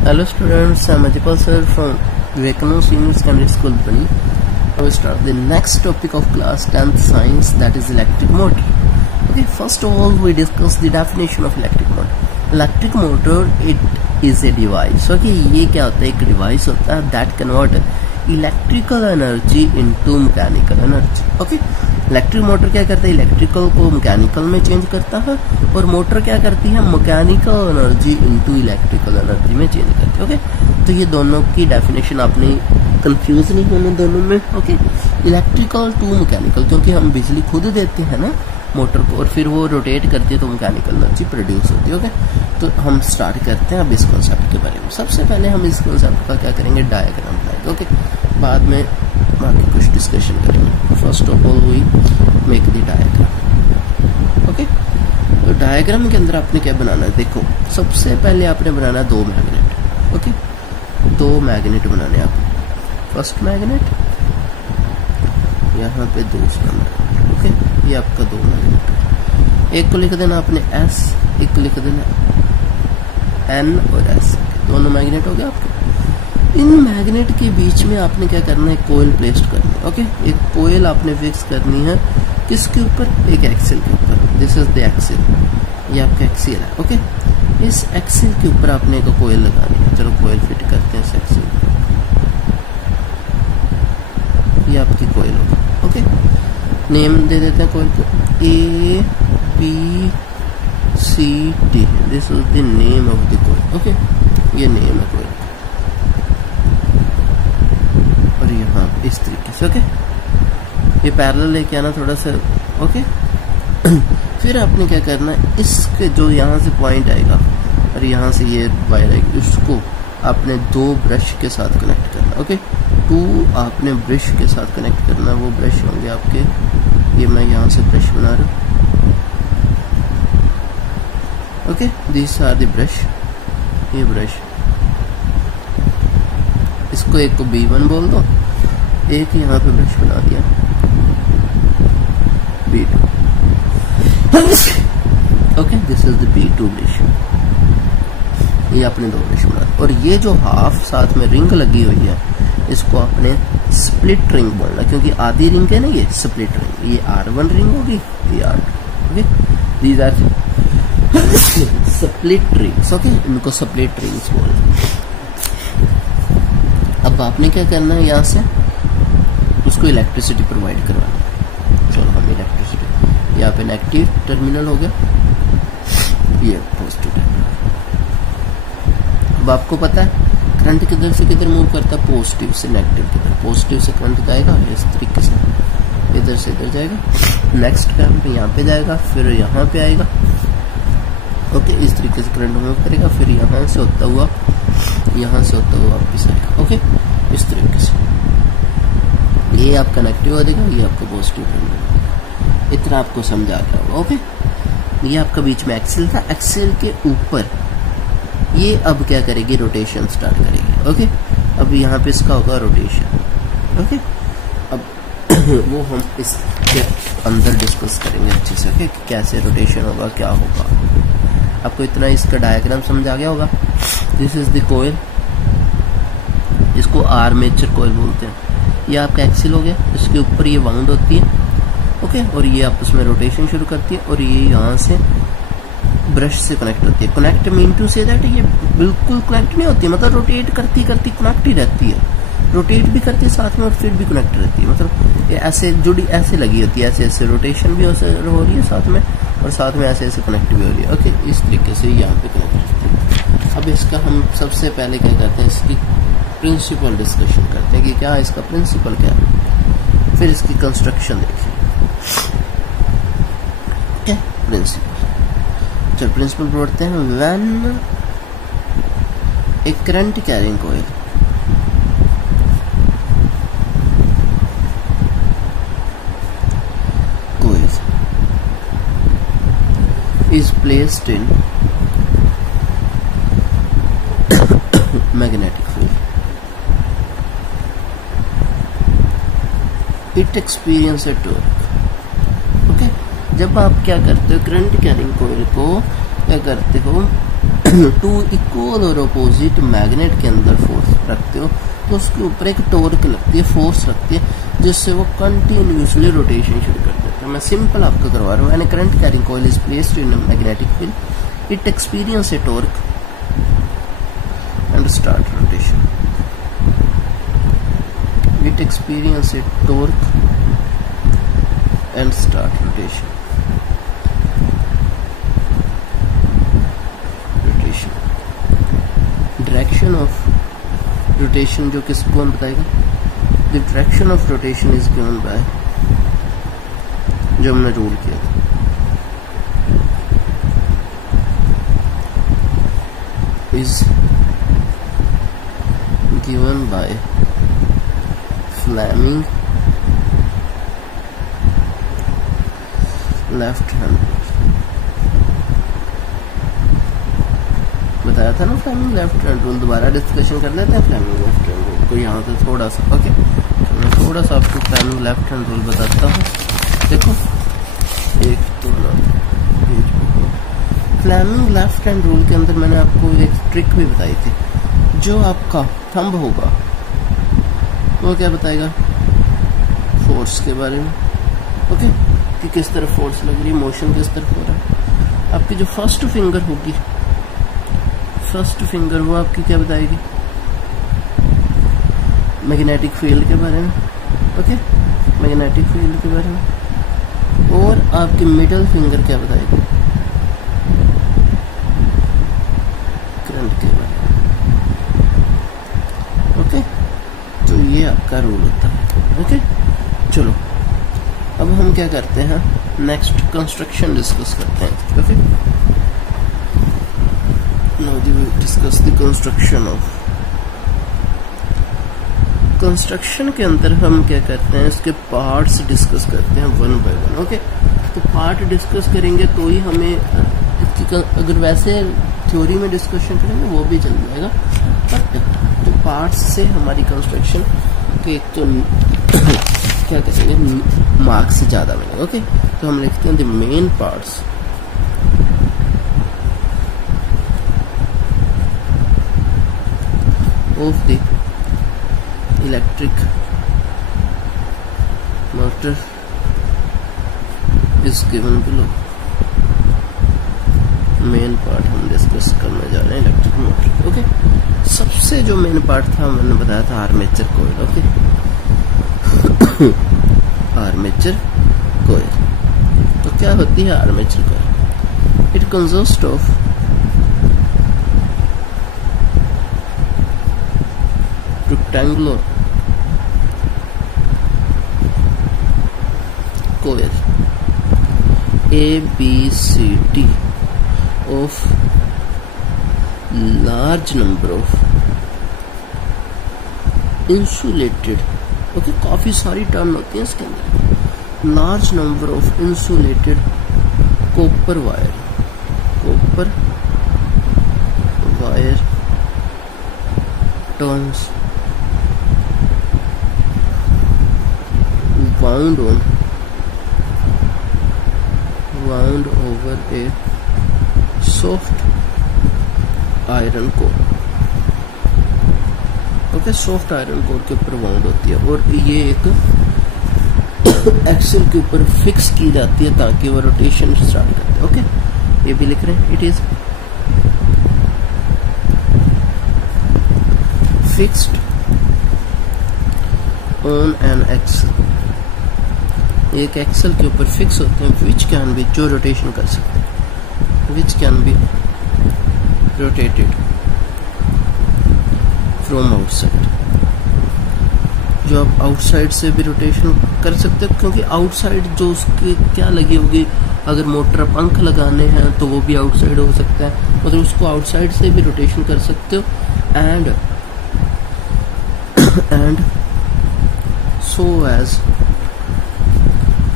Hello students, I'm Ajipal sir from Vivekananda Senior Secondary School, Bani. I will start the next topic of class 10th science, that is electric motor. Okay, first of all we discuss the definition of electric motor. Electric motor, it is a device. Okay, ये क्या होता है? एक device होता है that convert electrical energy into mechanical energy. Okay, electric motor क्या करता है? इलेक्ट्रिकल को मैकेनिकल में चेंज करता है, और मोटर क्या करती है? Mechanical energy into electrical energy में चेंज करती है. ओके, तो ये दोनों की डेफिनेशन आपने कंफ्यूज नहीं होना दोनों में. ओके, इलेक्ट्रिकल टू मैकेनिकल, क्योंकि हम बिजली खुद देते हैं ना मोटर को, और फिर वो रोटेट करती है तो मैकेनिकल एनर्जी प्रोड्यूस होती है. ओके, तो हम स्टार्ट करते हैं अब इस कॉन्सेप्ट के बारे में. सबसे पहले हम इस कॉन्सेप्ट का क्या करेंगे? डायग्राम बनाएंगे. ओके, बाद में बाकी कुछ डिस्कशन करेंगे. First of all we make the diagram. Okay, तो डायग्राम के अंदर आपने क्या बनाना है? देखो, सबसे पहले आपने बनाना है दो मैग्नेट. ओके, दो मैग्नेट बनाने आपने. फर्स्ट मैग्नेट, यहाँ पे दूसरा मैग्नेट. ओके, ये आपका दो मैग्नेट. एक को लिख देना आपने S, एक को लिख देना N और S. दोनों मैग्नेट हो गए आपके. इन मैग्नेट के बीच में आपने क्या करना है? कोयल प्लेस करनी है. ओके, एक कोयल आपने फिक्स करनी है. किसके ऊपर? एक एक्सिल के ऊपर. दिस इज द एक्सिल, ये आपका एक्सिल है. ओके, इस एक्सिल के ऊपर आपने एक कोयल लगानी है. चलो कोयल फिट करते हैं इस एक्सिल. ये आपकी कोयल होगी. ओके, नेम दे देते हैं कोयल को A B C D. This is the name of the coil. Okay, ये नेम है कोयल. और यहाँ इस तरीके से. ओके, ये पैरेलल लेके आना थोड़ा सा. ओके, फिर आपने क्या करना है? इसके जो यहाँ से पॉइंट आएगा और यहाँ से ये वायर आएगी, उसको आपने दो ब्रश के साथ कनेक्ट करना. ओके, टू आपने ब्रश के साथ कनेक्ट करना. वो ब्रश होंगे आपके, ये मैं यहाँ से ब्रश बना रहा हूँ. Okay, this are the brush. ये ब्रश, इसको एक को B1 बोल दो, एक यहाँ पे ब्रश बना दिया B2. Okay, this is the B2 brush. ये आपने दो ब्रश बना. और ये जो हाफ साथ में रिंग लगी हुई है, इसको आपने स्प्लिट रिंग बोलना, क्योंकि आधी रिंग है ना, ये स्प्लिट रिंग. ये R1 रिंग होगी, ये R2. Okay, these are split rings. Okay, इनको स्प्लिट रिंग्स बोलते. अब आपने क्या करना है? यहाँ से उसको इलेक्ट्रिसिटी प्रोवाइड करवाना. चलो हम इलेक्ट्रिसिटी, यहाँ पे नेगेटिव टर्मिनल हो गया, ये पॉजिटिव टर्मिनल. अब आपको पता है करंट किधर से किधर मूव करता है? पॉजिटिव से नेगेटिव किधर. पॉजिटिव से करंट जाएगा इस तरीके से, इधर से इधर जाएगा. नेक्स्ट करंट यहाँ पे जाएगा, फिर यहाँ पे आएगा. ओके, इस तरीके से करंट मूव करेगा, फिर यहाँ से होता हुआ वापस आएगा. ओके, इस तरीके से ये आपका नेगेटिव हो जाएगा, ये आपका पॉजिटिव टर्मिनल. इतना आपको समझ आ गया होगा. ओके, ये आपका बीच में एक्सिल था. एक्सिल के ऊपर ये अब क्या करेगी? रोटेशन स्टार्ट करेगी. ओके, अब यहाँ पे इसका होगा रोटेशन. ओके, अब वो हम इसके अंदर डिस्कस करेंगे अच्छे से. ओके, कैसे रोटेशन होगा, क्या होगा. आपको इतना इसका डायग्राम समझ आ गया होगा. दिस इज द कोयल, इसको आर्मेचर कोयल बोलते हैं. ये आपका एक्सिल हो गया, इसके ऊपर ये वाउंड होती है. ओके, और ये आपस में रोटेशन शुरू करती है, और ये यहाँ से ब्रश से कनेक्ट होती है. Connect mean to say that ये बिल्कुल कनेक्ट नहीं होती, मतलब रोटेट करती करती कनेक्ट ही रहती है. रोटेट भी करती है साथ में, और फिर भी कनेक्ट रहती है. मतलब ये ऐसे जुड़ी, ऐसे लगी होती है, ऐसे ऐसे रोटेशन भी हो रही है साथ में, और साथ में ऐसे ऐसे कनेक्ट भी हो रही है. ओके, इस तरीके से यहाँ पे कनेक्ट रहती है. अब इसका हम सबसे पहले क्या करते हैं? इसकी प्रिंसिपल डिस्कशन करते हैं कि क्या इसका प्रिंसिपल क्या है, फिर इसकी कंस्ट्रक्शन देखिए. क्या प्रिंसिपल? चल प्रिंसिपल पढ़ते हैं. When a current carrying coil is placed in magnetic field, it experience a torque. Okay, जब आप क्या करते हो? करंट कैरिंग कोयल को क्या करते हो? टू इक्वल और अपोजिट मैग्नेट के अंदर फोर्स रखते हो तो उसके ऊपर एक टॉर्क लगती है, फोर्स लगती है, जिससे वो कंटिन्यूसली रोटेशन शुरू कर देता है। मैं सिंपल आपको करवा रहा हूँ। And current carrying coil is placed in a magnetic field, it experience A torque and start rotation. It experience a torque and start rotation. Direction of rotation जो किसको कौन बताएगा? The direction of rotation is given by, जो हमने rule किया था, is given by Fleming left hand. बताया था ना फ्लेमिंग लेफ्ट हैंड रूल, दोबारा डिस्कशन कर लेते हैं फ्लेमिंग लेफ्ट हैंड रूल को यहाँ से थोड़ा सा। ओके, मैं थोड़ा सा आपको फ्लेमिंग लेफ्ट हैंड रूल बताता हूँ। देखो एक तो फ्लेमिंग लेफ्ट हैंड रूल के अंदर मैंने आपको एक ट्रिक भी बताई थी। जो आपका थंब होगा वो क्या बताएगा? फोर्स के बारे में। ओके, कि किस तरफ फोर्स लग रही है, मोशन किस तरफ हो रहा है। आपकी जो फर्स्ट फिंगर होगी, फर्स्ट फिंगर वो आपकी क्या बताएगी? मैग्नेटिक फील्ड के बारे में। ओके, मैग्नेटिक फील्ड के बारे में। और आपकी मिडिल फिंगर क्या बताएगी? करंट के बारे में। ओके, तो ये आपका रूल होता है। ओके, चलो अब हम क्या करते हैं, नेक्स्ट कंस्ट्रक्शन डिस्कस करते हैं। Okay, now we will discuss the construction of. Construction के अंदर हम क्या करते हैं, इसके पार्ट्स डिस्कस करते हैं वन बाय वन। ओके, तो पार्ट डिस्कस करेंगे तो ही हमें अगर वैसे थ्योरी में डिस्कशन करेंगे वो भी चल जाएगा, बट तो पार्ट्स से हमारी कंस्ट्रक्शन के एक तो क्या कहेंगे, मार्क्स ज़्यादा मिलेंगे। ओके, तो हम लिखते हैं the main parts of the electric motor is given below. Main part हम डिस्कस करने जा रहे हैं इलेक्ट्रिक मोटर। ओके, सबसे जो मेन पार्ट था मैंने बताया था armature coil. Okay, armature coil. तो क्या होती है armature coil? It consist of rectangular coil ABCD of large number of insulated, okay, काफी सारी टर्म होती है इसके अंदर। Large number of insulated copper wire, copper wire turns wound over a soft iron core। Okay, soft iron core के ऊपर wound होती है और ये एक एक्सल के ऊपर फिक्स की जाती है ताकि वो रोटेशन स्टार्ट करते। ओके, ये भी लिख रहे हैं, it is fixed on an axle. एक एक्सल के ऊपर फिक्स होते हैं, विच कैन बी, जो रोटेशन कर सकते हैं, which can be rotated from outside. जो आप आउटसाइड से भी रोटेशन कर सकते हो, क्योंकि आउटसाइड जो उसके क्या लगी होगी, अगर मोटर पंख लगाने हैं तो वो भी आउटसाइड हो सकता है, मतलब उसको आउटसाइड से भी रोटेशन कर सकते हो। And so as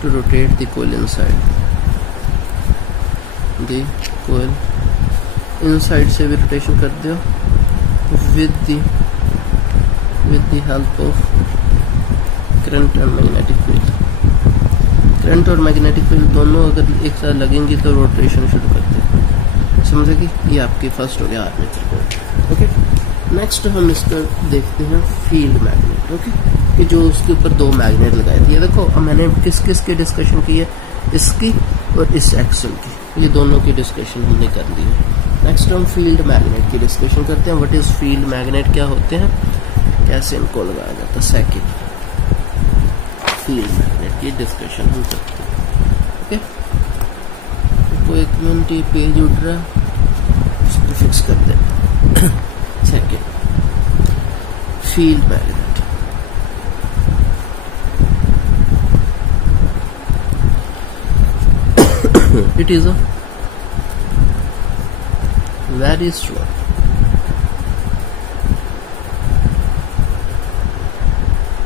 to rotate the coil inside, the coil inside से भी रोटेशन कर दो with the help of current and magnetic field। Current और मैग्नेटिक फील्ड दोनों अगर एक साथ लगेंगी तो रोटेशन शुरू करते हैं। समझे कि ये आपकी फर्स्ट हो गया आर्मेचर कोइल। ओके, नेक्स्ट हम इसका देखते हैं फील्ड मैग्नेट। ओके, कि जो उसके ऊपर दो मैग्नेट लगाए थे। ये देखो मैंने किस किस की डिस्कशन की है, इसकी और इस एक्सल की, ये दोनों की डिस्कशन हमने कर ली है। नेक्स्ट हम फील्ड मैग्नेट की डिस्कशन करते हैं। व्हाट इज फील्ड मैग्नेट, क्या होते हैं, कैसे इनको लगाया जाता है। सेकंड फील्ड मैग्नेट की डिस्कशन हम करते हैं। ओके, तो एक मिनट ये पेज उठ रहा है, इसको फिक्स कर दें। Second field magnet, it is a very strong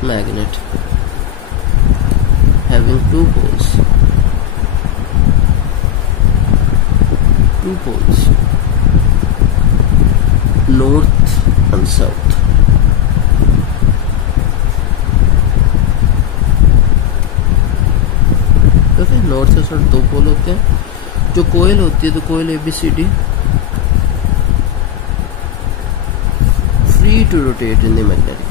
magnet having two poles north and south. Okay, north से साउथ दो पोल होते हैं। जो कोयल होती है तो coil ABCD free to rotate in the magnetic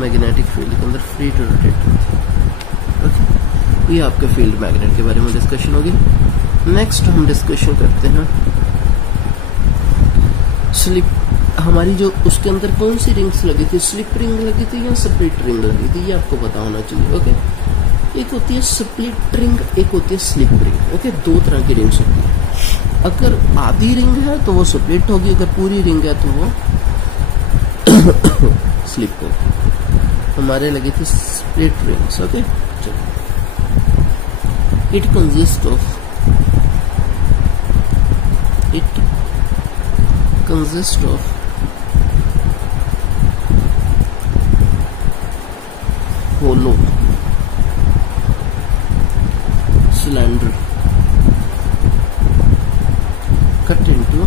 magnetic field के अंदर फ्री टू रोटेट होती है। ओके, ये आपके फील्ड मैग्नेट के बारे में डिस्कशन होगी। नेक्स्ट हम डिस्कशन करते हैं स्लिप। हमारी जो उसके अंदर कौन सी रिंग्स लगी थी, स्लिप रिंग लगी थी या स्प्लिट रिंग लगी थी, ये आपको पता होना चाहिए। ओके, एक होती है स्प्लिट रिंग, एक होती है स्लिप रिंग। ओके, दो तरह की रिंग्स होती है। अगर आधी रिंग है तो वो स्प्लिट होगी, अगर पूरी रिंग है तो वो स्लिप होगी। हमारे लगी थी स्प्लिट रिंग्स। ओके, चलो, it consist of hollow cylinder cut into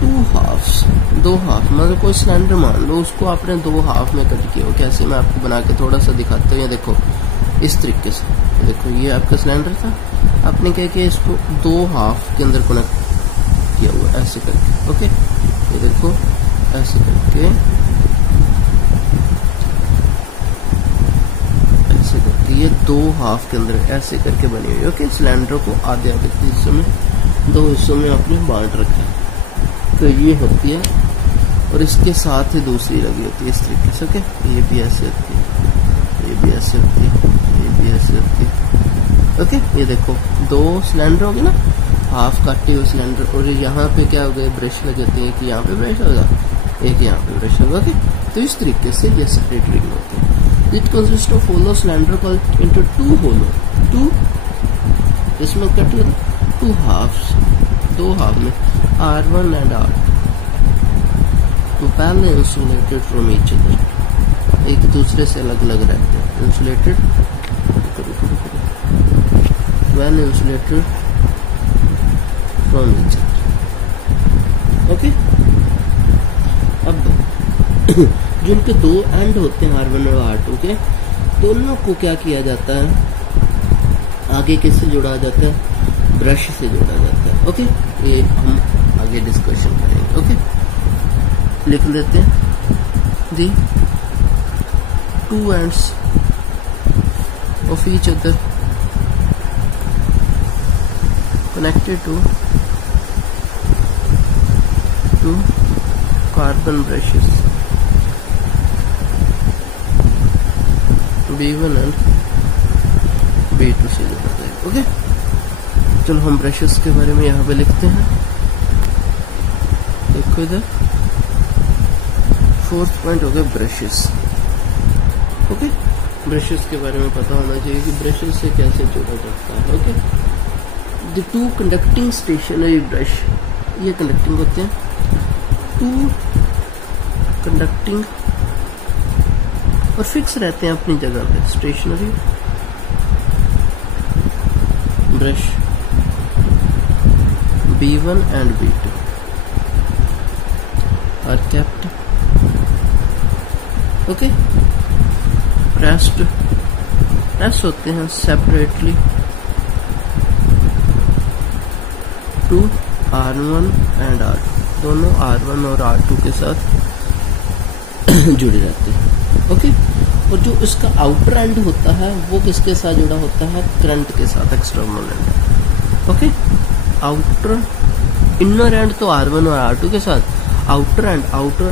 two halves। दो हाफ, मतलब कोई सिलेंडर मान लो, उसको आपने दो हाफ में कट किया हो। कैसे, मैं आपको बना के थोड़ा सा दिखाता हूँ। ये देखो, इस तरीके से। देखो, ये आपका सिलेंडर था, आपने क्या किया, इसको दो हाफ के अंदर कनेक्ट किया हुआ ऐसे करके। ओके, ये देखो ऐसे करके, ये दो हाफ के अंदर ऐसे करके बनी हुई। ओके, सिलेंडर को आधे आधे हिस्सों में, दो हिस्सों में आपने बांट रखा है। तो ये होती है, और इसके साथ ही दूसरी लगी होती है इस तरीके से। ओके, ये भी ऐसे होती है, ये भी ऐसे होती है, ये भी ऐसे होती है। ओके, ये देखो दो सिलेंडर हो गए ना, हाफ काटे हुए सिलेंडर, और यहाँ पे क्या हो गए, ब्रश लगे होते हैं। कि यहाँ पे ब्रश होगा, एक यहाँ पे ब्रश होगा। ओके, तो इस तरीके से ये सेपरेट रिंग होती है। It consists of hollow cylinder called into two hollow, two, इसमें कट हुए two halves, दो हाफ में R1 and R2 well insulated from each other, एक दूसरे से अलग अलग रहते हैं। insulated, well insulated from each other। Okay, अब जिनके दो एंड होते हैं R1 और R2 के, दोनों को क्या किया जाता है, आगे किससे जोड़ा जाता है, ब्रश से जोड़ा जाता है। ओके, ये हम आगे डिस्कशन करेंगे। ओके, लिख लेते हैं, the two ends of each other connected to carbon brushes B1 and B2 से जोड़ा जाएगा। ओके, चलो हम ब्रशेस के बारे में यहाँ पे लिखते हैं। देखो इधर फोर्थ पॉइंट हो गया ब्रशेस। ओके, ब्रशेस के बारे में पता होना चाहिए कि ब्रशेस से कैसे जोड़ा जाता है। Okay, the two conducting stationary brush, ये कंडक्टिंग होते हैं, टू कंडक्टिंग और फिक्स रहते हैं अपनी जगह पे। Stationary brush B1 and B2 are kept, okay, press होते हैं separately to R1 and R2, दोनों R1 और R2 के साथ जुड़े रहते हैं। ओके, और जो इसका आउटर एंड होता है वो किसके साथ जुड़ा होता है? करंट के साथ, external and. Okay, outer inner and तो R1 और R2 के साथ, outer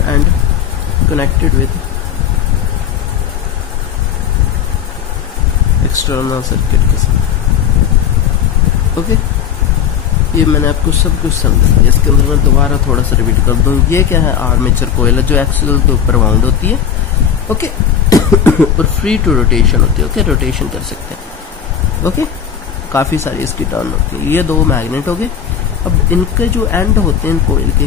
and connected with external circuit के साथ। ओके, ये मैंने आपको सब कुछ समझाया। इसके अंदर मैं दोबारा थोड़ा सा रिपीट कर दूं। ये क्या है? आर्मेचर कोयल जो एक्सियल के ऊपर वाउंड होती है। ओके और फ्री टू रोटेशन होती है। ओके, रोटेशन कर सकते हैं। ओके, काफी सारी इसकी टर्न होती है। ये दो मैग्नेट हो गए। अब इनके जो एंड होते हैं कोयल के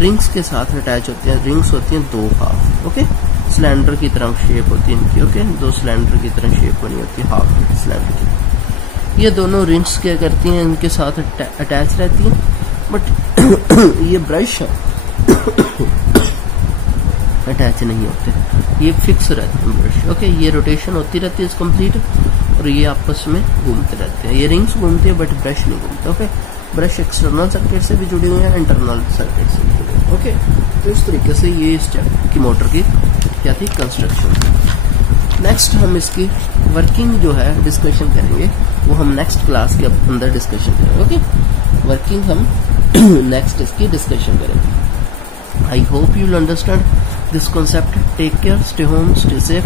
रिंग्स के साथ अटैच होते हैं। रिंग्स होती हैं दो हाफ। ओके, सिलेंडर की तरह शेप होती है इनकी। ओके, दो सिलेंडर की तरह शेप बनी होती है, हाफ सिलेंडर की। ये दोनों रिंग्स क्या करती हैं? इनके साथ अटैच रहती हैं। बट ये ब्रश है अटैच नहीं होते, ये फिक्स रहते हैं ब्रश। ओके, ये रोटेशन होती रहती है कंप्लीट, और ये आपस में घूमते रहते हैं। ये रिंग्स घूमती है बट ब्रश नहीं घूमते। ओके, ब्रश एक्सटर्नल सर्किट से भी जुड़ी हुई है, इंटरनल सर्किट से भी जुड़ी हुई है। ओके, तो इस तरीके से ये इस टाइप की मोटर की क्या थी? कंस्ट्रक्शन। नेक्स्ट हम इसकी वर्किंग जो है डिस्कशन करेंगे, वो हम नेक्स्ट क्लास के अंदर डिस्कशन करेंगे। ओके, वर्किंग हम नेक्स्ट इसकी डिस्कशन करेंगे। I hope you will understand this concept. Take care, stay home, stay safe.